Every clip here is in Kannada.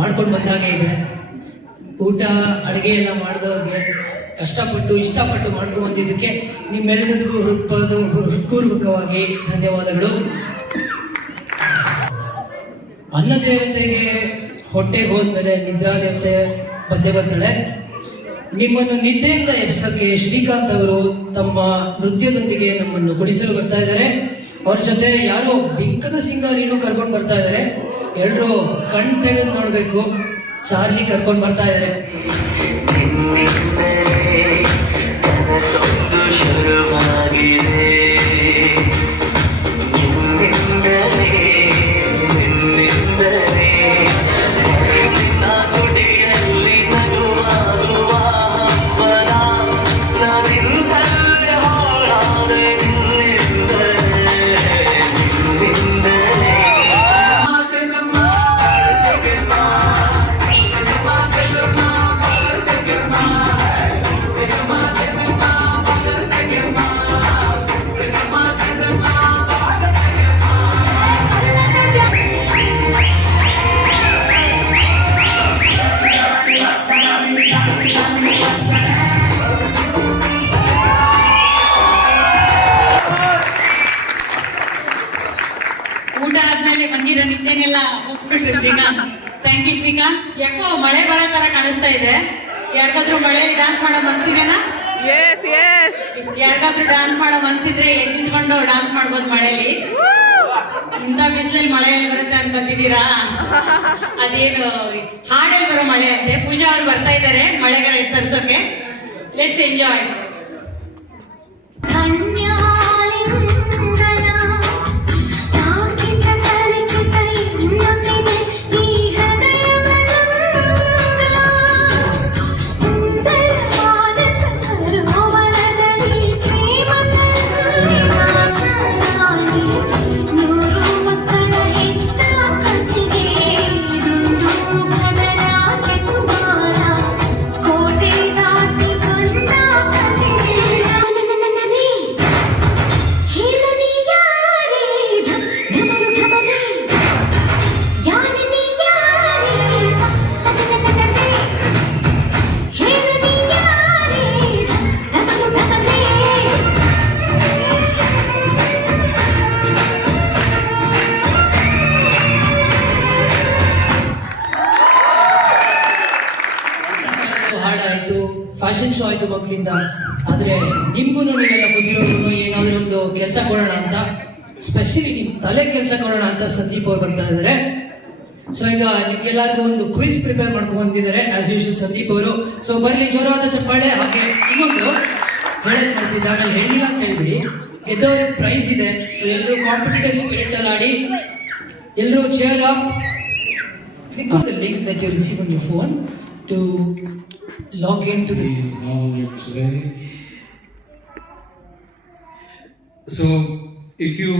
ಮಾಡ್ಕೊಂಡು ಬಂದಾಗೆ ಇದೆ. ಊಟ ಅಡುಗೆ ಎಲ್ಲ ಮಾಡಿದವ್ರಿಗೆ ಕಷ್ಟಪಟ್ಟು ಇಷ್ಟಪಟ್ಟು ಮಾಡ್ಕೊಂಡು ಬಂದಿದ್ದಕ್ಕೆ ನಿಮ್ಮೆಲ್ಲರಿಗೂ ಹೃತ್ಪೂರ್ವಕವಾಗಿ ಧನ್ಯವಾದಗಳು. ಅನ್ನ ದೇವತೆಗೆ ಹೊಟ್ಟೆಗೆ ಹೋದ್ಮೇಲೆ ನಿದ್ರಾ ದೇವತೆ ಬಂದೇ ಬರ್ತಾಳೆ. ನಿಮ್ಮನ್ನು ನಿದ್ದೆಯಿಂದ ಎಬ್ಸಕ್ಕೆ ಶ್ರೀಕಾಂತ್ ಅವರು ತಮ್ಮ ನೃತ್ಯದೊಂದಿಗೆ ನಮ್ಮನ್ನು ಗುಡಿಸಲು ಬರ್ತಾ ಇದ್ದಾರೆ. ಅವ್ರ ಜೊತೆ ಯಾರೋ ಬಿಕ್ಕದ ಸಿಂಗಾರಿನೂ ಕರ್ಕೊಂಡು ಬರ್ತಾ ಇದ್ದಾರೆ. ಎಲ್ಲರೂ ಕಣ್ ತೆಗೆದು ನೋಡ್ಬೇಕು. ಚಾರ್ಲಿ ಕರ್ಕೊಂಡು ಬರ್ತಾ ಇದ್ದಾರೆ. ಊಟ ಆದ್ಮೇಲೆ ಬಂದಿರೋ ನಿದ್ದೆನೆಲ್ಲ ಮುಗಿಸ್ಬಿಟ್ರಿ ಶ್ರೀಕಾಂತ್. Thank you Srikanth. ಯಾಕೋ ಮಳೆ ಬರೋ ತರ ಕಾಣಿಸ್ತಾ ಇದೆ. ಯಾರಿಗಾದ್ರೂ ಮಳೆಯಲ್ಲಿ ಡ್ಯಾನ್ಸ್ ಮಾಡೋ ಮನ್ಸಿದೆನಾ? ಯಾರಿಗಾದ್ರೂ ಡ್ಯಾನ್ಸ್ ಮಾಡೋ ಮನ್ಸಿದ್ರೆ ನಿಂತ್ಕೊಂಡು ಡ್ಯಾನ್ಸ್ ಮಾಡ್ಬೋದು ಮಳೆಯಲ್ಲಿ. ಇಂಥ ಬಿಸಿಲಲ್ಲಿ ಮಳೆಯಲ್ಲಿ ಬರುತ್ತೆ ಅನ್ಕೊಂತಿದ್ದೀರಾ? ಅದೇನು ಹಾಡಲ್ಲಿ ಬರೋ ಮಳೆ ಅಂತೆ. ಪೂಜಾ ಅವ್ರು ಬರ್ತಾ ಇದ್ದಾರೆ ಮಳೆಗಾರ ತರ್ಸೋಕೆ. Let's enjoy. ಫ್ಯಾಷನ್ ಶೋ ಆಯ್ತು ಮಕ್ಕಳಿಂದ. ಆದ್ರೆ ನಿಮ್ಗೂ ನೀವೆಲ್ಲ ಕೂತಿರೋರು ಏನಾದ್ರೂ ಒಂದು ಕೆಲಸ ಕೊಡೋಣ ಅಂತ, ಸ್ಪೆಷಲಿ ನಿಮ್ ತಲೆ ಕೆಲಸ ಕೊಡೋಣ ಅಂತ ಸಂದೀಪ್ ಅವ್ರು ಬರ್ತಾ ಇದ್ದಾರೆ. ಸೊ ಈಗ ನಿಮ್ಗೆಲ್ಲರಿಗೂ ಒಂದು ಕ್ವಿಜ್ ಪ್ರಿಪೇರ್ ಮಾಡ್ಕೊಂಡು ಬಂದಿದ್ದಾರೆ ಆಸ್ ಯೂಶುವಲ್ ಸಂದೀಪ್ ಅವರು. ಸೊ ಬರ್ಲಿ ಜೋರಾದ ಚಪ್ಪಾಳೆ. ಹಾಗೆ ಇನ್ನೊಂದು ಹೇಳೋದು ಮಾಡ್ತಿದ್ದ, ಆಮೇಲೆ ಹೇಳಿಲ್ಲ ಅಂತ ಹೇಳ್ಬಿಡಿ, ಗೆದ್ದವ್ರಿಗೆ ಪ್ರೈಸ್ ಇದೆ. ಸೊ ಎಲ್ಲರೂ ಕಾಂಪಿಟೇಟಿವ್ ಸ್ಪಿರಿಟ್ ಅಲ್ಲಿ ಆಡಿ. ಎಲ್ಲರೂ chair up, click on the link that you receive on your phone to log into the. So if you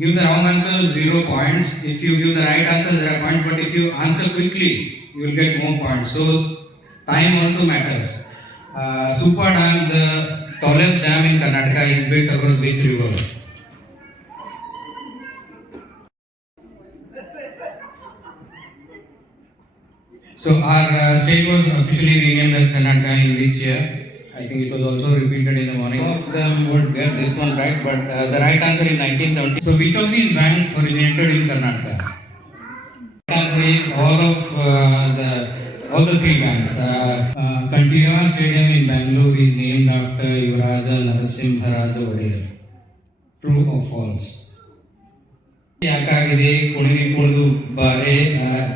give the wrong answer, 0 points. If you give the right answer, 0 points. But if you answer quickly, you will get more points. So time also matters. Supa Dam, the tallest dam in Karnataka, is built across which river? So our state was officially renamed as Karnataka in which year? I think it was also repeated in the morning. All of them would get this one right, but the right answer is 1970. So which of these bands originated in Karnataka? The answer is all the three bands. Kantirava Stadium in Bangalore is named after Yuvaraja Narasimharaja Odeyar. True or false? ಯಾಕಾಗಿದೆ ಕುಣಿದು ಕುಣಿದು ಬಾರೆ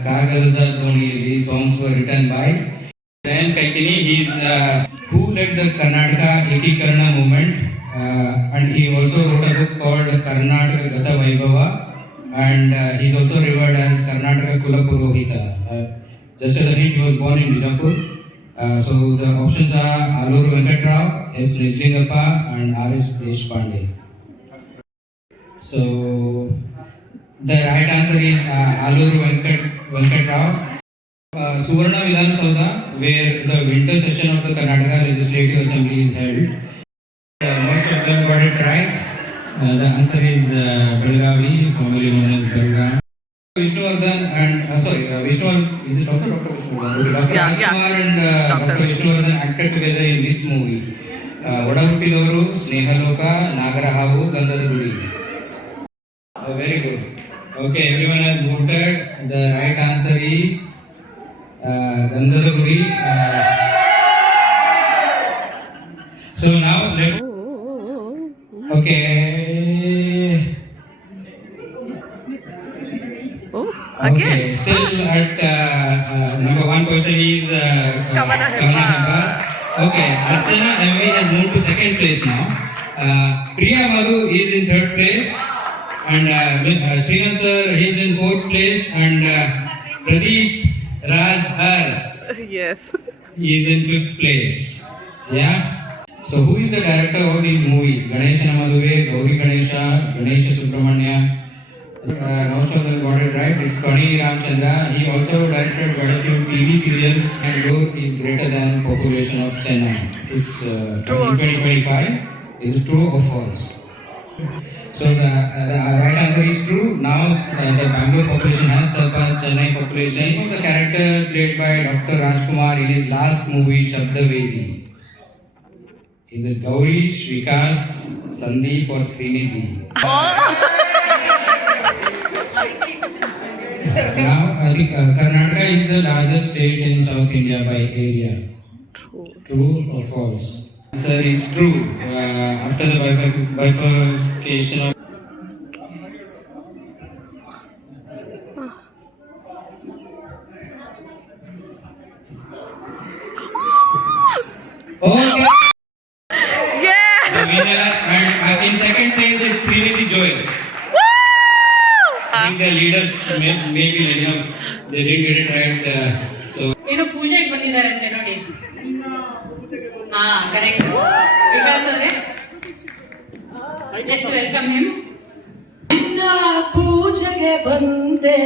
ಕಾಗದದ ದೋಣಿಯಲ್ಲಿ songs were written by Sayan Kaikini. He is who led the Karnataka Ekikarana movement, and he also wrote a book called Karnataka Gata Vaibhava, and he is also revered as Karnataka Kula Purohita. Just as a hint, he was born in Bijapur. So the options are Aluru Venkatrao, S. Nijlingappa, and R.S. Deshpande. So the right answer is Aluru Venkatrao. Suvarna Vidhan Saudha, where the winter session of the Karnataka Legislative Assembly is held. Most of them got it right. The answer is Belgavi, formerly known as Belgaum. Vishnuvardhan and Vishnuvardhan, is it Dr. Vishnuvardhan? Okay, Dr. Yeah, Rajkumar and Dr. Vishnuvardhan acted together in this movie. ಒಡಹುಟ್ಟಿದವರು, Snehaloka, ನಾಗರಹಾವು, ಗಂಧದ ಗುಡಿ. Very good. Okay, everyone has voted. The right answer is ಗಂಧದ ಗುಡಿ. So now let's. Okay. Oh, again. Okay, still at number one position is Kavana Kavana Hebbar. Hebbar. Okay, Archana MV has moved to second place now. Priya Madhu is in third place, and Srinath sir is in fourth place, and Pradeep Raj Ars Yes. is in fifth place. Yeah. So who is the director of these movies? Ganesha Maduve, Gauri Ganesha, Ganesha Subramanya. Most of them got it right. It's Kani Ramchandra. He also directed quite a few TV serials. Bangalore is greater than population of Chennai. It's True or 2025. Is it true or false? So the right answer is true. Now the Bangalore population has surpassed Chennai population. The character played by Dr. Rajkumar in his last movie Shabdavedi. Is it Gaurish, Vikas, Sandeep or Srinidhi? Now, I think Karnataka is the largest state in South India by area. True or false? Answer is true. After the bifurcation of okay. Yeah. The winner and in second place is Srinidhi Joyce. I think the leaders maybe they didn't get it right. So ಏನು ಪೂಜೆಗೆ ಬಂದಿದ್ದಾರಂತೆ ನೋಡಿ. ಹಾ, ಕರೆಕ್ಟ್. ವಿಕಾಸ್ ಅವರೇ, ಲೆಟ್ಸ್ ವೆಲ್ಕಮ್ ಹಿಮ್. ನಿನ್ನ ಪೂಜೆಗೆ ಬಂದೆ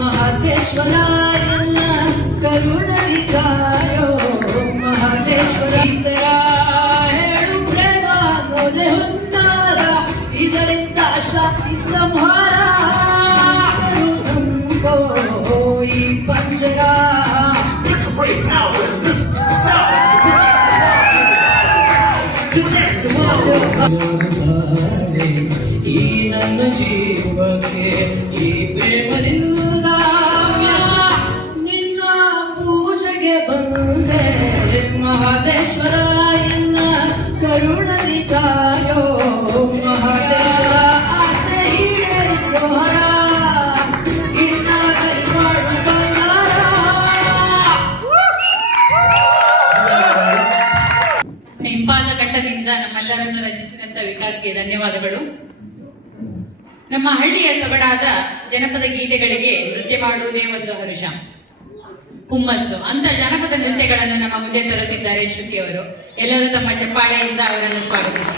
ಮಹದೇಶ್ವರಾಯನ ಕರುಣದಿ ಕಾಯೋ ಮಹದೇಶ್ವರ ಇತರ ಹೇಳು ಪ್ರೇಮ ನೋದೆ ಹುನ್ನಾರ ಇದರಿಂದ ಶಾಂತಿ ಸಂಹಾರ ನಂಬೋ ಈ ಪಂಜರ ಈ ನನ್ನ ಜೀವಕ್ಕೆ ಈ ಪ್ರೇಮದಿಂದ ವ್ಯಸ ನಿನ್ನ ಪೂಜೆಗೆ ಬಂದೆ ಮಹದೇಶ್ವರ ಎನ್ನ ಕರುಣದಿ ಕಾಯೋ ಮಹದೇಶ್ವರ ಆಸೆ ಈಡೇರಿಸೋ ಹರ ಇನ್ನಾಗಲಿ ಮಾಡು ಬಂಗಾರ. ಇಂಪಾದ ಘಟ್ಟದಿಂದ ನಮ್ಮೆಲ್ಲರನ್ನು ರಂಜಿಸಿದಂತ ವಿಕಾಸ್ಗೆ ಧನ್ಯವಾದಗಳು. ನಮ್ಮ ಹಳ್ಳಿಯ ಸೊಗಡಾದ ಜನಪದ ಗೀತೆಗಳಿಗೆ ನೃತ್ಯ ಮಾಡುವುದೇ ಒಂದು ಹರುಷ, ಹುಮ್ಮಸ್ಸು. ಅಂತ ಜನಪದ ನೃತ್ಯಗಳನ್ನು ನಮ್ಮ ಮುಂದೆ ತರುತ್ತಿದ್ದಾರೆ ಶ್ರುತಿ ಅವರು. ಎಲ್ಲರೂ ತಮ್ಮ ಚಪ್ಪಾಳೆಯಿಂದ ಅವರನ್ನು ಸ್ವಾಗತಿಸಿ.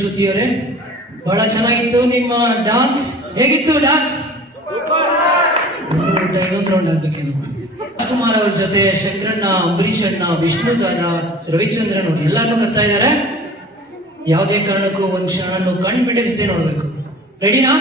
ಶ್ರುತಿಯವರೇ, ಬಹಳ ಚೆನ್ನಾಗಿತ್ತು ನಿಮ್ಮ ಡಾನ್ಸ್. ಹೇಗಿತ್ತು ಡಾನ್ಸ್? ಇನ್ನೊಂದು ರೌಂಡ್ ಆಗ್ಬೇಕೇನು? ರಾಜ್ಕುಮಾರ್ ಅವ್ರ ಜೊತೆ ಶಂಕರಣ್ಣ, ಅಂಬರೀಷ್ ಅಣ್ಣ, ವಿಷ್ಣು ದಾದ, ರವಿಚಂದ್ರನ್ ಅವ್ರು ಎಲ್ಲಾರನ್ನೂ ಕರ್ತಾ ಇದ್ದಾರೆ. ಯಾವುದೇ ಕಾರಣಕ್ಕೂ ಒಂದು ಕ್ಷಣನೂ ಕಣ್ ಬಿಡಿಸದೆ ನೋಡ್ಬೇಕು. ರೆಡಿನಾ?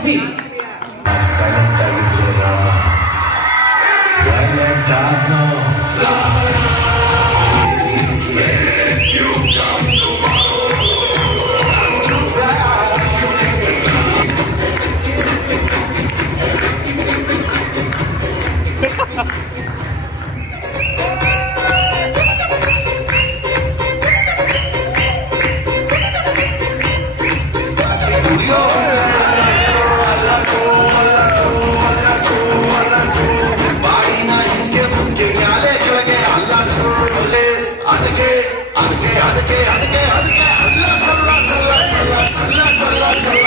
ರಾಕ್ಸಿ. ಸೈಲೆಂಟ್ ಆಗಿದ್ರೆ ರಾಮ, ವೈಲೆಂಟ್ ಆದ್ನೋ. ಬಾಯಿನ ಹಿಂಗೆ ಮುಂದೆ ಮ್ಯಾಲೆ ಕೆಳಗೆ ಅಲ್ಲಾಡ್ಸು. ಅದಕ್ಕೆ ಅದಕ್ಕೆ ಅದಕ್ಕೆ ಅದಕ್ಕೆ ಅದಕ್ಕೆ ಅಲ್ಲ ಸಲ್ಲ ಸಲ್ಲ ಸಲ್ಲ ಸಲ್ಲ ಸಲ್ಲ ಸಲ್ಲ.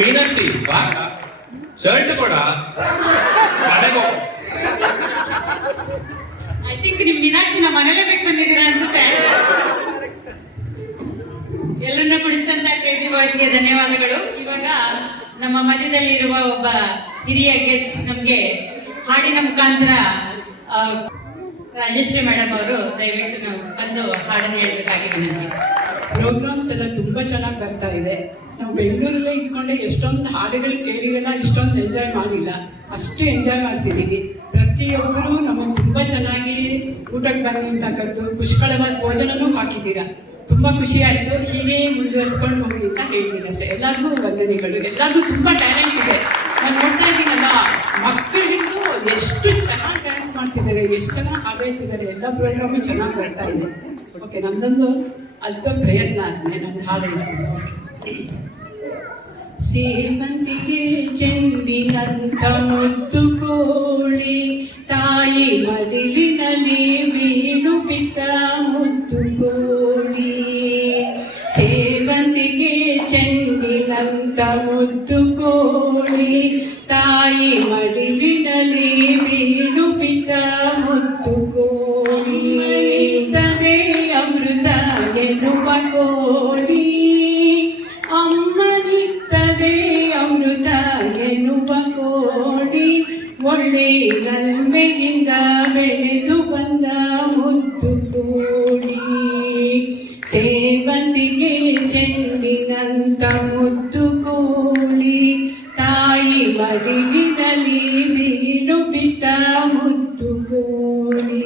ಮೀನಾಕ್ಷಿ ಬಾ, ಶರ್ಟ್ ಕೊಡ, ಮನೆಗೆ ಹೋಗು. ಐ ಥಿಂಕ್ ನಿಮ್ ಮೀನಾಕ್ಷಿನ ಮನೇಲೆ ಬಿಟ್ಟು ಬಂದಿದ್ದೀರಾ ಅನ್ಸುತ್ತೆ. ಎಲ್ಲರನ್ನ ಕುಡಿಸಿದಂತ ಕ್ರೇಜಿ ಬಾಯ್ಸ್ಗೆ ಧನ್ಯವಾದಗಳು. ಇವಾಗ ನಮ್ಮ ಮಧ್ಯದಲ್ಲಿರುವ ಒಬ್ಬ ಹಿರಿಯ ಗೆಸ್ಟ್ ನಮ್ಗೆ ಹಾಡಿನ ಮುಖಾಂತರ ರಾಜಶ್ರೀ ಮೇಡಮ್ ಅವರು ದಯವಿಟ್ಟು ನಾವು ಬಂದು ಹಾಡನ್ನು ಹೇಳಬೇಕಾಗಿ ವಿನಂತಿ. ಪ್ರೋಗ್ರಾಮ್ಸ್ ಎಲ್ಲ ತುಂಬ ಚೆನ್ನಾಗಿ ಬರ್ತಾ ಇದೆ. ನಾವು ಬೆಂಗಳೂರಲ್ಲೇ ಇದ್ಕೊಂಡೆ ಎಷ್ಟೊಂದು ಹಾಡುಗಳು ಕೇಳಿರಲ್ಲ, ಇಷ್ಟೊಂದು ಎಂಜಾಯ್ ಮಾಡಿಲ್ಲ, ಅಷ್ಟು ಎಂಜಾಯ್ ಮಾಡ್ತಿದ್ದೀವಿ. ಪ್ರತಿಯೊಬ್ಬರು ನಮ್ಮನ್ನು ತುಂಬ ಚೆನ್ನಾಗಿ ಊಟಕ್ಕೆ ಬನ್ನಿ ಅಂತ ಕರೆದು ಪುಷ್ಕಳವಾದ ಭೋಜನನೂ ಹಾಕಿದ್ದೀರಾ. ತುಂಬ ಖುಷಿ ಆಯಿತು. ಹೀಗೆ ಮುಂದುವರಿಸ್ಕೊಂಡು ಹೋಗಿ ಅಂತ ಹೇಳ್ತೀನಿ ಅಷ್ಟೇ. ಎಲ್ಲರಿಗೂ ವಂದನೆಗಳು. ಎಲ್ಲರಿಗೂ ತುಂಬ ಟ್ಯಾಲೆಂಟ್ ಇದೆ. ನಾನು ನೋಡ್ತಾ ಇದ್ದೀನಲ್ಲ, ಮಕ್ಕಳಿಗೂ ಎಷ್ಟು ಚೆನ್ನಾಗಿ ಡ್ಯಾನ್ಸ್ ಮಾಡ್ತಿದ್ದಾರೆ, ಎಷ್ಟು ಚೆನ್ನಾಗಿ ಹಾಡು ಹೇಳ್ತಿದ್ದಾರೆ. ಎಲ್ಲ ಪ್ರೋಗ್ರಾಮು ಚೆನ್ನಾಗಿ ಬರ್ತಾ ಇದೆ. ಓಕೆ, ನಮ್ದೊಂದು ಅಲ್ಪ ಪ್ರಯತ್ನ ಆದ್ಮೇಲೆ ನಮ್ದು ಹಾಡು ಹೇಳ್ತೀನಿ. ಸೇವಂತಿಗೆ ಚೆಂಡಿನಂತ ಮುದ್ದು ಕೋಳಿ, ತಾಯಿ ಮಡಿಲಿನಲ್ಲಿ ಬೀಳು ಬಿಟ್ಟ ಮುದ್ದು ಕೋಳಿ. ಸೇವಂತಿಗೆ ಚೆಂಡಿನಂತ ಮುದ್ದು ಕೋಳಿ, ತಾಯಿ ಮಡಿಲಿನಲ್ಲಿ ಬೀಳು ಬಿಟ್ಟ ಮುದ್ದು ಕೋಳಿ. ತದೆ ಅಮೃತ ಎನ್ನುವ ಕೋಳಿ, ಅಮ್ಮನಿತ್ತದೆ ಅಮೃತ ಎನ್ನುವ ಕೋಡಿ. ಒಳ್ಳೆ ನಲ್ಮೆಯಿಂದ ಬೆಳೆದು ಬಂದ ಮುದ್ದು ಕೋಡಿ. ಸೇವಂತಿಗೆ ಚೆಂಡಿನಂತ ಮುದ್ದು ಕೋಳಿ, ತಾಯಿ ಮಡಿಲಿನಲ್ಲಿ ಬೀಳು ಬಿಟ್ಟ ಮುದ್ದು ಕೋಳಿ.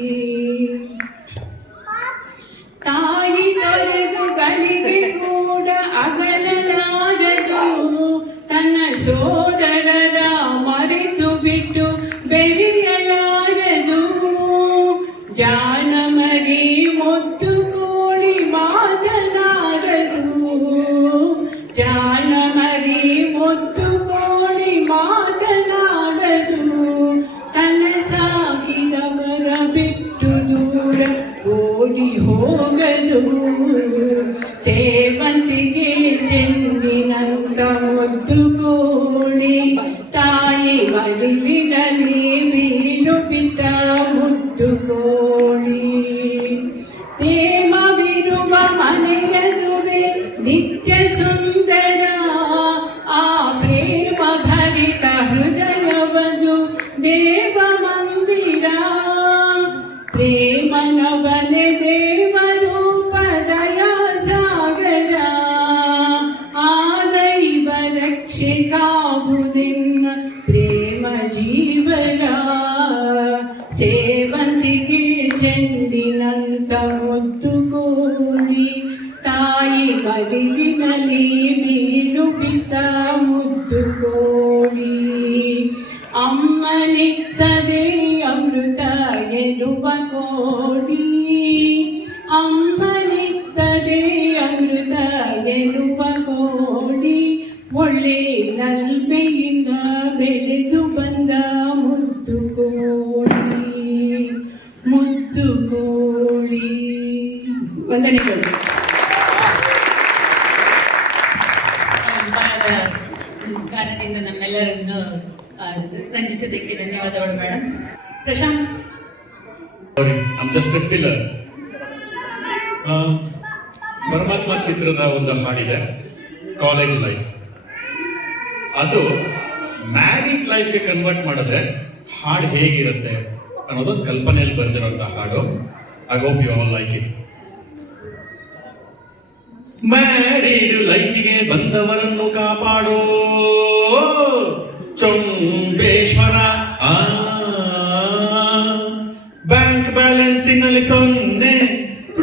ತಾಯಿ ತೊರೆದು ಗಳಿಗೆ ಕೂಡ ಅಗಲಲಾರದು, ತನ್ನ ಸೋದರರ ಮರೆತು ಬಿಟ್ಟು ಬೆರೆಯಲಾರದು. ಜಾಣ ಮರಿ ಮುದ್ದು ಕೋಳಿ ಮಾತನಾಡದು, ಜಾಣ ಮರಿ ಮುದ್ದು ಕೋಳಿ ಮಾತನಾಡದು. ತನ್ನ ಸಾಕಿದವರ ಬಿಟ್ಟು ದೂರ ಓಡಿ ಹೋಗಲು. ಸೇವಂತಿಗೆ ಚೆಂಡಿನಂತ ಮುದ್ದು ಕೋಳಿ, ತಾಯಿ ಮಡಿಲಿನಲ್ಲಿ ಬೀಳು ಬಿಟ್ಟ ಮುದ್ದು ಕೋಳಿ. ಪ್ರೇಮವಿರುವ ಮನೆಯದುವೆ ನಿತ್ಯ ಸುಂದರ, ಆ ಪ್ರೇಮ ಭರಿತ ಹೃದಯವದು ದೇವ ಮಂದಿರ. ಪ್ರೇಮನವನೆ ದೇವರೂಪ ದಯಾ ಸಾಗರ, ಆ ದೈವ ರಕ್ಷೆ ಕಾವುದಿನ್ನ ಪ್ರೇಮ ಜೀವರ. ಸೇವಂತಿಗೆ ಚೆಂಡಿನಂತ ಮುದ್ದು ಕೋಳಿ, ತಾಯಿ ಮಡಿಲಿನಲ್ಲಿ ಬೀಳು ಬಿಟ್ಟ ಮುದ್ದು ಕೋಳಿ. ಅಮ್ಮನಿತ್ತದೆ ಅಮೃತ ಎನ್ನುವ ಕೋಡಿ, ಅಮ್ಮನಿತ್ತದೆ ಅಮೃತ ಎನ್ನುವ ಕೋಡಿ. ಒಳ್ಳೆ ನಲ್ಮೆಯಿಂದ ಬೆಳೆದು ಬಂದ ಮುದ್ದು ಕೋಳಿ, ಮುದ್ದು ಕೋಳಿ. ವಂದನೆಗಳು. ತಂಪಾದ ಗಾನದಿಂದ ನಮ್ಮೆಲ್ಲರನ್ನು ರಂಜಿಸಿದ್ದಕ್ಕೆ ಧನ್ಯವಾದಗಳು ಮೇಡಮ್. Prashanth. I'm just a filler. Paramathma ಚಿತ್ರದ ಒಂದು ಹಾಡಿದೆ ಕಾಲೇಜ್ ಲೈಫ್. ಅದು ಮ್ಯಾರಿಡ್ ಲೈಫ್ಗೆ ಕನ್ವರ್ಟ್ ಮಾಡಿದ್ರೆ ಹಾಡು ಹೇಗಿರುತ್ತೆ ಅನ್ನೋದು ಕಲ್ಪನೆಯಲ್ಲಿ ಬರೆದಿರುವಂತ ಹಾಡು. I hope you all like it. Married ಲೈಫಿಗೆ ಬಂದವರನ್ನು ಕಾಪಾಡೋ ಚೊಂಬೇಶ್ವರ. ಬ್ಯಾಂಕ್ ಬ್ಯಾಲೆನ್ಸಿನಲ್ಲಿ 0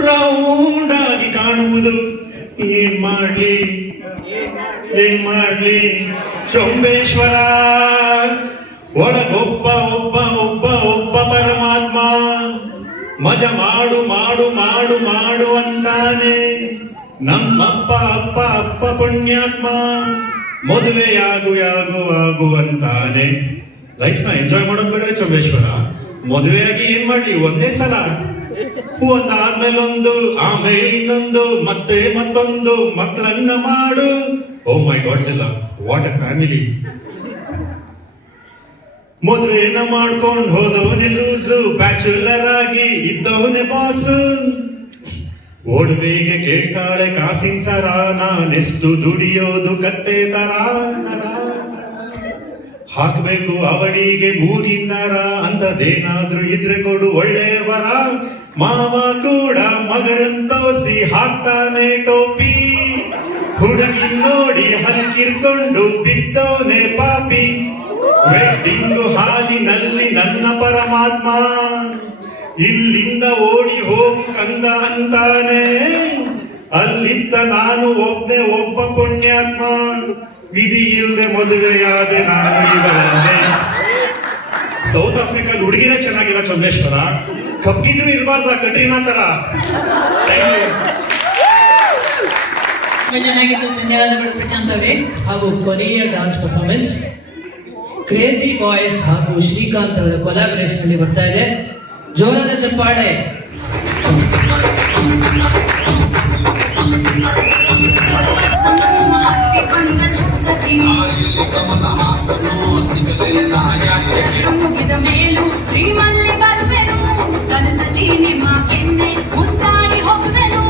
ರೌಂಡ್ ಆಗಿ ಕಾಣುವುದು. ಏನ್ ಮಾಡ್ಲಿ ಚೊಂಬೇಶ್ವರ. ಒಳಗೊಬ್ಬ ಒಬ್ಬ ಒಬ್ಬ ಒಬ್ಬ ಪರಮಾತ್ಮ ಮಜ ಮಾಡು ಮಾಡು ಮಾಡು ಮಾಡು ಅಂತಾನೆ. ನಮ್ಮಪ್ಪ ಅಪ್ಪ ಅಪ್ಪ ಪುಣ್ಯಾತ್ಮ ಮದುವೆಯಾಗು ಯಾಗು ಆಗು ಅಂತಾನೆ. ಲೈಫ್ ನ ಎಂಜಾಯ್ ಮಾಡೋದ್ ಬೇಡ ಚೊಂಬೇಶ್ವರ. ಮದುವೆಯಾಗಿ ಏನ್ ಮಾಡ್ಲಿ, ಒಂದೇ ಸಲ ಒಂದಾದ್ಮೇಲೆ ಒಂದು, ಆಮೇಲೆ ಇನ್ನೊಂದು, ಮತ್ತೆ ಮತ್ತೊಂದು ಮಕ್ಕಳನ್ನ ಮಾಡು. ಓ ಮೈ ಗಾಡ್ಸ್ ಇಲ್ಲ, ವಾಟ್ ಎ ಫ್ಯಾಮಿಲಿ. ಮದುವೆನ ಮಾಡ್ಕೊಂಡು ಹೋದವನೇ ಲೂಸು, ಬ್ಯಾಚುಲರ್ ಆಗಿ ಇದ್ದವನೇ ಬಾಸು. ಓಡುವೆಗೆ ಕೇಳ್ತಾಳೆ ಕಾಸಿನ ಸರ, ನಾನೆಷ್ಟು ದುಡಿಯೋದು ಕತ್ತೆ ತರ. ಹಾಕ್ಬೇಕು ಅವಳಿಗೆ ಮೂಗಿಂದರ, ಅಂತದೇನಾದ್ರೂ ಇದ್ರೆ ಕೊಡು ಒಳ್ಳೆಯವರ. ಮಾವ ಕೂಡ ಮಗಳಂತೋಸಿ ಹಾಕ್ತಾನೆ ಟೋಪಿ. ಹುಡುಗಿ ನೋಡಿ ಹಲ್ಕಿರ್ಕೊಂಡು ಬಿದ್ದವನೇ ಪಾಪಿ. ವೆಡ್ಡಿಂಗು ಹಾಲಿನಲ್ಲಿ ನನ್ನ ಪರಮಾತ್ಮ, ಇಲ್ಲಿಂದ ಓಡಿ ಹೋಗು ಕಂದ ಅಂತಾನೆ. ಅಲ್ಲಿದ್ದ ನಾನು ಒಬ್ಬನೇ ಒಬ್ಬ ಪುಣ್ಯಾತ್ಮ, ವಿಧಿ ಇಲ್ಲದೆ ಮದುವೆಯಾದ ನಾನು ಇವರನ್ನೇ. ಸೌತ್ ಆಫ್ರಿಕಾ ಹುಡುಗಿನೇ ಚೆನ್ನಾಗಿಲ್ಲ ಚೊಂಬೇಶ್ವರ, ಕಬ್ಗಿದ್ರು ಇರಬಾರ್ದ ಕಟ್ರಿನಾ ತರ. ತುಂಬಾ ಚೆನ್ನಾಗಿತ್ತು, ಧನ್ಯವಾದಗಳು ಪ್ರಶಾಂತ್ ಅವರೇ. ಹಾಗೂ ಕೊನೆಯ ಡಾನ್ಸ್ ಪರ್ಫಾರ್ಮೆನ್ಸ್ ಕ್ರೇಜಿ ಬಾಯ್ಸ್ ಹಾಗೂ ಶ್ರೀಕಾಂತ್ ಅವರ ಕೊಲಾಬರೇಷನ್ ಅಲ್ಲಿ ಬರ್ತಾ ಇದೆ. ಜೋರಾದ ಚಪ್ಪಾಳೆ. ಮುಗಿದ ಮೇಲೂ ಶ್ರೀಮಲ್ಲಿ ಬರುವೆನು, ಕನಸಲ್ಲಿ ನಿಮ್ಮ ಕೆನ್ನೆ ಮುಂದಾಡಿ ಹೋಗುವೆನು.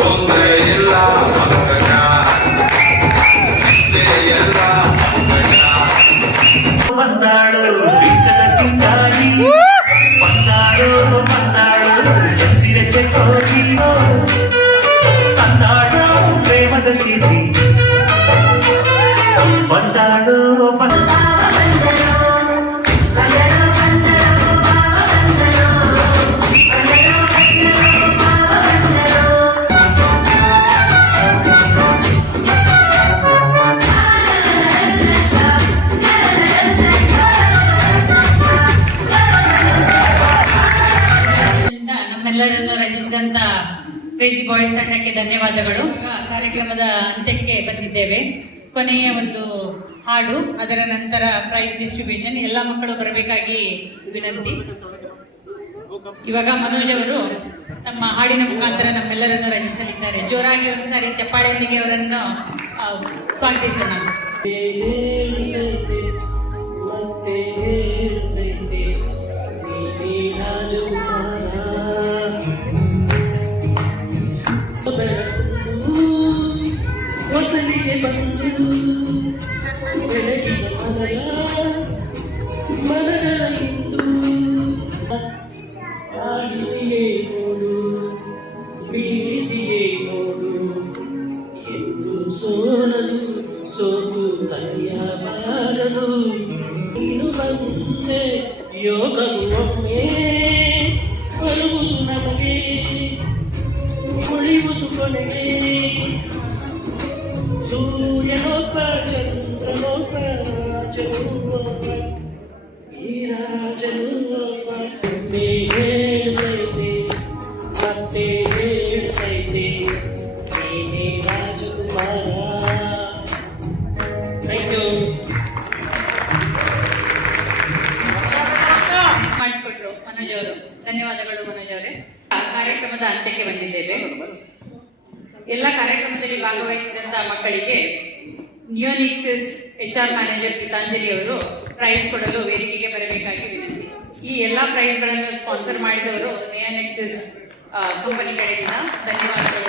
ತೊಂದ್ರೆ ಇಲ್ಲ ಮಗನ, ಎಲ್ಲ ಬಂದಾಳು ಬಿಕ್ಕದ ಸಿಂಗಾರಿ. ಬಂದಾಳು ಚಂದಿರ ಚೆಕ್ಕೋಗಿ ತಂದಾಳು ಪ್ರೇಮದ ಸಿರಿ. ಬಂದಾಳು ನಮ್ಮೆಲ್ಲರನ್ನು ರಂಜಿಸಿದಂತ ಕ್ರೇಜಿ ಬಾಯ್ಸ್ ತಂಡಕ್ಕೆ ಧನ್ಯವಾದಗಳು. ಕಾರ್ಯಕ್ರಮದ ಅಂತ್ಯಕ್ಕೆ ಬಂದಿದ್ದೇವೆ. ಕೊನೆಯ ಒಂದು ಹಾಡು, ಅದರ ನಂತರ ಪ್ರೈಸ್ ಡಿಸ್ಟ್ರಿಬ್ಯೂಷನ್. ಎಲ್ಲ ಮಕ್ಕಳು ಬರಬೇಕಾಗಿ ವಿನಂತಿ. ಇವಾಗ ಮನೋಜ್ ಅವರು ತಮ್ಮ ಹಾಡಿನ ಮುಖಾಂತರ ನಮ್ಮೆಲ್ಲರನ್ನು ರಂಜಿಸಲಿದ್ದಾರೆ. ಜೋರಾಗಿ ಒಂದ್ಸಾರಿ ಚಪ್ಪಾಳೆಯೊಂದಿಗೆ ಅವರನ್ನು ಸ್ವಾಗತಿಸೋಣ. ಹೊಸಲಿಗೆ ಬಂದು ಬೆಳಗಿನ ಮನಗಳ ಹಿಂದು ಆಡಿಸಿಯೇ ನೋಡು, ಬೀಳಿಸಿಯೇ ನೋಡು. ಎಂದು ಸೋಲದು ಸೋತು ತಲೆಯಬಾರದು. ನೀನು ಬಂದೆ ಯೋಗವು ಒಮ್ಮೆ ಬರುವುದು ನಮಗೆ, ಉಳಿಯುವುದು ಕೊನೆಗೆ. ಸೂರ್ಯನೊಬ್ಬ ಚಂದ್ರನೊಬ್ಬ ರಾಜನೊಬ್ಬ, ಈ ರಾಜನೊಬ್ಬ. ಒಮ್ಮೆ ಹೇಳುತ್ತೈತೆ ಮತ್ತೆ ಹೇಳುತ್ತೈತೆ, ನೀನೇ ರಾಜಕುಮಾರ. ಮಾಡಿಸ್ಕೊಟ್ರು ಮನೋಜ್ ಅವರು. ಧನ್ಯವಾದಗಳು ಮನೋಜ್ ಅವರೇ. ಕಾರ್ಯಕ್ರಮದ ಅಂತ್ಯಕ್ಕೆ ಬಂದಿದ್ದೇವೆ. ಎಲ್ಲ ಕಾರ್ಯಕ್ರಮದಲ್ಲಿ ಭಾಗವಹಿಸಿದಂತ ಮಕ್ಕಳಿಗೆ ನಿಯೋನಿಕ್ಸಿಸ್ HR ಮ್ಯಾನೇಜರ್ ಗೀತಾಂಜಲಿ ಅವರು ಪ್ರೈಸ್ ಕೊಡಲು ವೇದಿಕೆಗೆ ಬರಬೇಕಾಗಿ ವಿನಂತಿ. ಈ ಎಲ್ಲಾ ಪ್ರೈಸ್ಗಳನ್ನು ಸ್ಪಾನ್ಸರ್ ಮಾಡಿದವರು ನಿಯೋನಿಕ್ಸಿಸ್ ಕಂಪನಿ ಕಡೆಯಿಂದ ಧನ್ಯವಾದಗಳು.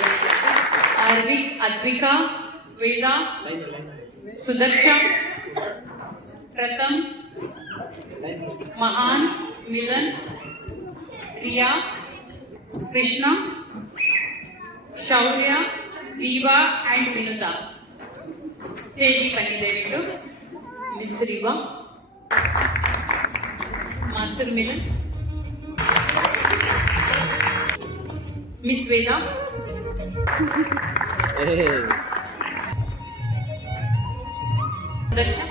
ಅದ್ವಿಕಾ, ವೇದಾ, ಸುದರ್ಶಾ, ಪ್ರಥಮ್, ಮಹಾನ್, ಮಿಲನ್, ರಿಯಾ, ಕೃಷ್ಣ, ಶೌರ್ಯ, ರೀವಾ ಅಂಡ್ ವಿನುತಾ ಸ್ಟೇಜಿಗೆ ಬನ್ನಿ ದಯವಿಟ್ಟು. Miss Reeva, master Milan, miss Veda, Darshan,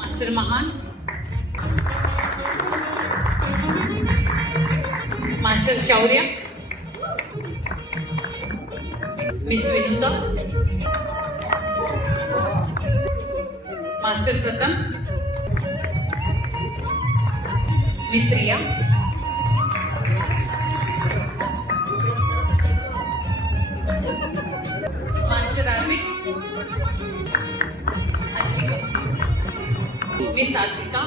master Mahan, master Shaurya, miss Vinutha, master Pratham, miss Riya, master Arvik, miss Athvika.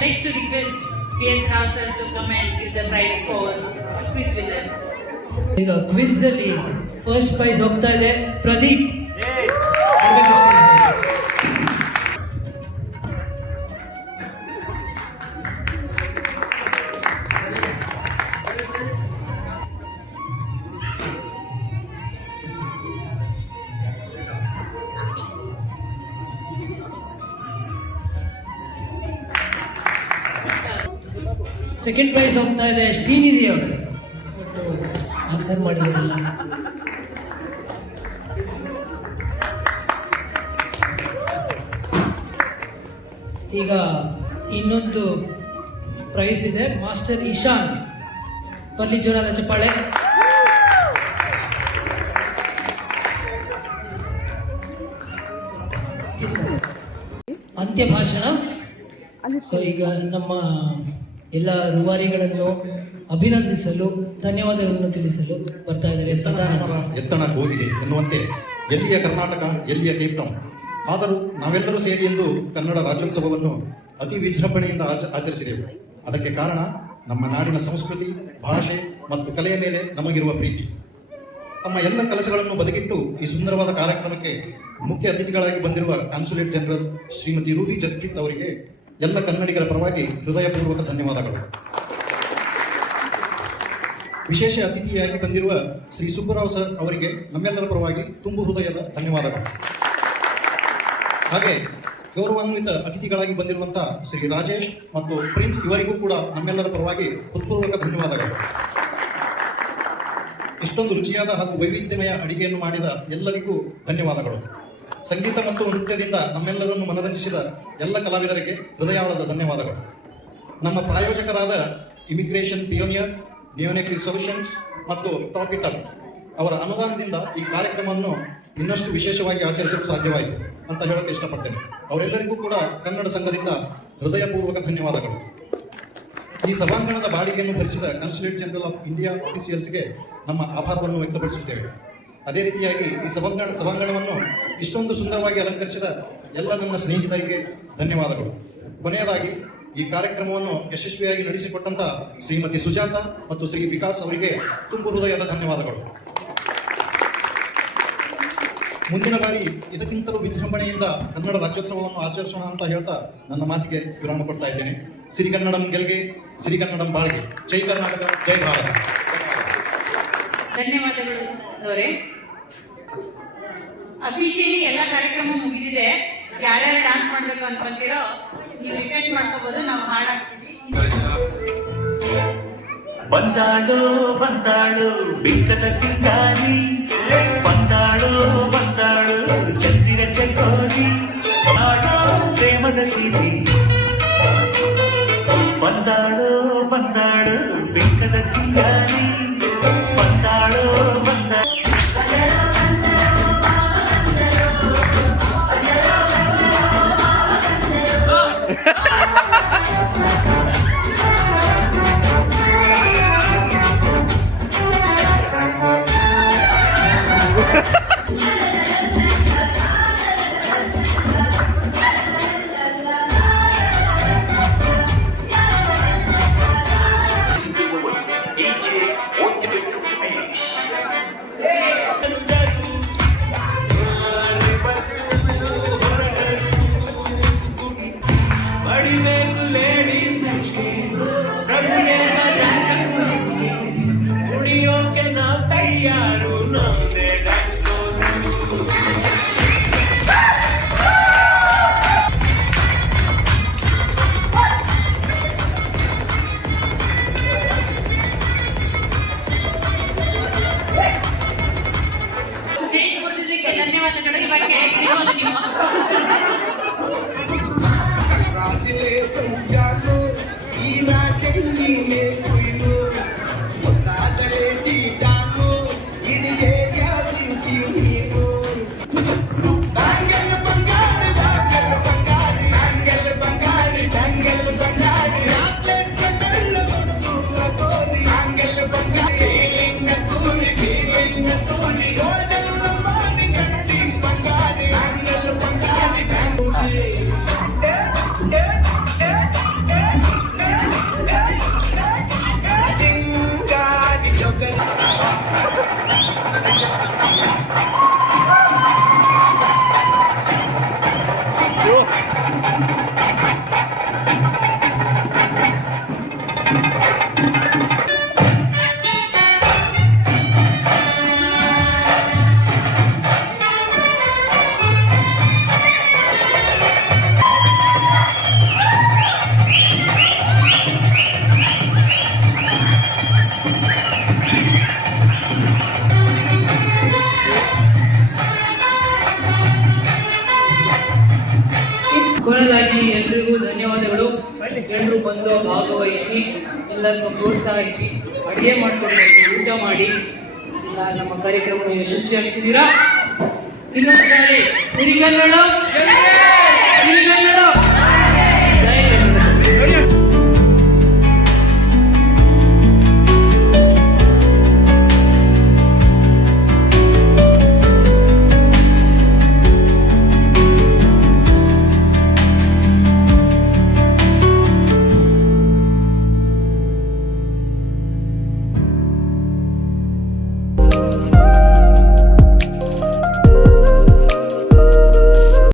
Like to request PS Rao sir to come and give the prize for quiz winners. ಈಗ ಕ್ವಿಜ್ ಅಲ್ಲಿ ಫಸ್ಟ್ ಪ್ರೈಸ್ ಹೋಗ್ತಾ ಇದೆ ಪ್ರದೀಪ್. ಬರ್ಬೇಕು stage ಮೇಲೆ. ಸೆಕೆಂಡ್ ಪ್ರೈಸ್ ಹೋಗ್ತಾ ಇದೆ ಶ್ರೀನಿಧಿ ಅವರು. ಬಟ್ ಆನ್ಸರ್ ಮಾಡಿರಲಿಲ್ಲ. ಈಗ ಇನ್ನೊಂದು ಪ್ರೈಸ್ ಇದೆ ಮಾಸ್ಟರ್ ಇಶಾನ್. ಬರ್ಲಿ ಜೋರಾದ ಚಪ್ಪಾಳೆ. ಅಂತ್ಯ ಭಾಷಣ. ಸೊ ಈಗ ನಮ್ಮ ಎಲ್ಲ ರೂವಾರಿಗಳನ್ನು ಅಭಿನಂದಿಸಲು ಧನ್ಯವಾದಗಳನ್ನು ತಿಳಿಸಲು ಬರ್ತಾ ಇದ್ದಾರೆ ಸದಾನಂದ. ಎತ್ತಣ ಹೋಗಿದೆ ಎನ್ನುವಂತೆ ಎಲ್ಲಿಯ ಕರ್ನಾಟಕ ಎಲ್ಲಿಯ ಕೇಪ್ ಟೌನ್. ಆದರೂ ನಾವೆಲ್ಲರೂ ಸೇರಿ ಎಂದು ಕನ್ನಡ ರಾಜ್ಯೋತ್ಸವವನ್ನು ಅತಿ ವಿಜೃಂಭಣೆಯಿಂದ ಆಚರಿಸಿದೆವು. ಅದಕ್ಕೆ ಕಾರಣ ನಮ್ಮ ನಾಡಿನ ಸಂಸ್ಕೃತಿ, ಭಾಷೆ ಮತ್ತು ಕಲೆಯ ಮೇಲೆ ನಮಗಿರುವ ಪ್ರೀತಿ. ತಮ್ಮ ಎಲ್ಲ ಕೆಲಸಗಳನ್ನು ಬದಿಗಿಟ್ಟು ಈ ಸುಂದರವಾದ ಕಾರ್ಯಕ್ರಮಕ್ಕೆ ಮುಖ್ಯ ಅತಿಥಿಗಳಾಗಿ ಬಂದಿರುವ consulate general Shrimati Ruby Jasprit ಅವರಿಗೆ ಎಲ್ಲ ಕನ್ನಡಿಗರ ಪರವಾಗಿ ಹೃದಯಪೂರ್ವಕ ಧನ್ಯವಾದಗಳು. ವಿಶೇಷ ಅತಿಥಿಯಾಗಿ ಬಂದಿರುವ ಶ್ರೀ ಸುಬ್ಬರಾವ್ ಸರ್ ಅವರಿಗೆ ನಮ್ಮೆಲ್ಲರ ಪರವಾಗಿ ತುಂಬು ಹೃದಯದ ಧನ್ಯವಾದಗಳು. ಹಾಗೆ ಗೌರವಾನ್ವಿತ ಅತಿಥಿಗಳಾಗಿ ಬಂದಿರುವಂತಹ ಶ್ರೀ ರಾಜೇಶ್ ಮತ್ತು ಪ್ರಿನ್ಸ್ ಇವರಿಗೂ ಕೂಡ ನಮ್ಮೆಲ್ಲರ ಪರವಾಗಿ ಹೃತ್ಪೂರ್ವಕ ಧನ್ಯವಾದಗಳು. ಇಷ್ಟೊಂದು ರುಚಿಯಾದ ಹಾಗೂ ವೈವಿಧ್ಯಮಯ ಅಡಿಗೆಯನ್ನು ಮಾಡಿದ ಎಲ್ಲರಿಗೂ ಧನ್ಯವಾದಗಳು. ಸಂಗೀತ ಮತ್ತು ನೃತ್ಯದಿಂದ ನಮ್ಮೆಲ್ಲರನ್ನು ಮನರಂಜಿಸಿದ ಎಲ್ಲ ಕಲಾವಿದರಿಗೆ ಹೃದಯಾಳದ ಧನ್ಯವಾದಗಳು. ನಮ್ಮ ಪ್ರಾಯೋಜಕರಾದ ಇಮಿಗ್ರೇಷನ್ ಪಿಯೋನಿಯರ್, ನಿಯೋನೆಕ್ಸಿಸ್ ಸೊಲ್ಯೂಷನ್ಸ್ ಮತ್ತು ಟಾಪ್ ಇಟ್ ಅಪ್ ಅವರ ಅನುದಾನದಿಂದ ಈ ಕಾರ್ಯಕ್ರಮವನ್ನು ಇನ್ನಷ್ಟು ವಿಶೇಷವಾಗಿ ಆಚರಿಸಲು ಸಾಧ್ಯವಾಯಿತು ಅಂತ ಹೇಳೋಕೆ ಇಷ್ಟಪಡ್ತೇನೆ. ಅವರೆಲ್ಲರಿಗೂ ಕೂಡ ಕನ್ನಡ ಸಂಘದಿಂದ ಹೃದಯಪೂರ್ವಕ ಧನ್ಯವಾದಗಳು. ಈ ಸಭಾಂಗಣದ ಬಾಡಿಗೆಯನ್ನು ಭರಿಸಿದ ಕಾನ್ಸುಲೇಟ್ ಜನರಲ್ ಆಫ್ ಇಂಡಿಯಾ ಆಫೀಸಿಯಲ್ಸ್ಗೆ ನಮ್ಮ ಆಭಾರವನ್ನು ವ್ಯಕ್ತಪಡಿಸುತ್ತೇವೆ. ಅದೇ ರೀತಿಯಾಗಿ ಈ ಸಭಾಂಗಣವನ್ನು ಇಷ್ಟೊಂದು ಸುಂದರವಾಗಿ ಅಲಂಕರಿಸಿದ ಎಲ್ಲ ನನ್ನ ಸ್ನೇಹಿತರಿಗೆ ಧನ್ಯವಾದಗಳು. ಕೊನೆಯದಾಗಿ ಈ ಕಾರ್ಯಕ್ರಮವನ್ನು ಯಶಸ್ವಿಯಾಗಿ ನಡೆಸಿಕೊಟ್ಟಂತ ಶ್ರೀಮತಿ ಸುಜಾತ ಮತ್ತು ಶ್ರೀ ವಿಕಾಸ್ ಅವರಿಗೆ ತುಂಬು ಹೃದಯದ ಧನ್ಯವಾದಗಳು. ಮುಂದಿನ ಬಾರಿ ಇದಕ್ಕಿಂತಲೂ ವಿಜೃಂಭಣೆಯಿಂದ ಕನ್ನಡ ರಾಜ್ಯೋತ್ಸವವನ್ನು ಆಚರಿಸೋಣ ಅಂತ ಹೇಳ್ತಾ ನನ್ನ ಮಾತಿಗೆ ವಿರಾಮ ಕೊಡ್ತಾ ಇದ್ದೇನೆ. ಸಿರಿಗನ್ನಡಂ ಗೆಲ್ಗೆ, ಸಿರಿಗನ್ನಡಂ ಬಾಳ್ಗೆ. ಜೈ ಕರ್ನಾಟಕ, ಜೈ ಭಾರತ. ಧನ್ಯವಾದಗಳು ಅವರೇ. ಅಫಿಷಿಯಲಿ ಎಲ್ಲ ಕಾರ್ಯಕ್ರಮ ಮುಗಿದಿದೆ. ಯಾರ್ಯಾರು ಡಾನ್ಸ್ ಮಾಡ್ಬೇಕು ಅನ್ಕೊಂತೀರೋ ನೀವು ರಿಕ್ವೆಸ್ಟ್ ಮಾಡ್ಕೋಬಹುದು, ನಾವು ಹಾಡಾಕ್ತೀವಿ. ಬಂದಾಳು ಬಂದಾಳು ಬಿಕ್ಕದ ಸಿಂಗಾರಿ, ಬಂದಾಳು ಬಂದಾಳು ಚಂದಿರ ಚಕೋರಿ, ಆಡೋ ಪ್ರೇಮದ ಸಿರಿ. ಬಂದಾಳು ಬಂದಾಳು ಬಿಕ್ಕದ ಸಿಂಗಾರಿ, ಬಂದಾಳು ಬಂದಾಳು. ಕೊನೆಯದಾಗಿ ಎಲ್ರಿಗೂ ಧನ್ಯವಾದಗಳು. ಎಲ್ಲರೂ ಬಂದು ಭಾಗವಹಿಸಿ ಎಲ್ಲರನ್ನು ಪ್ರೋತ್ಸಾಹಿಸಿ ಅಡುಗೆ ಮಾಡಿಕೊಂಡು ಊಟ ಮಾಡಿ ಎಲ್ಲ ನಮ್ಮ ಕಾರ್ಯಕ್ರಮವನ್ನು ಯಶಸ್ವಿಯಾಗಿಸಿದ್ದೀರಾ. ಇನ್ನೊಂದು ಸಾರಿ ಸಿರಿಗನ್ನಡ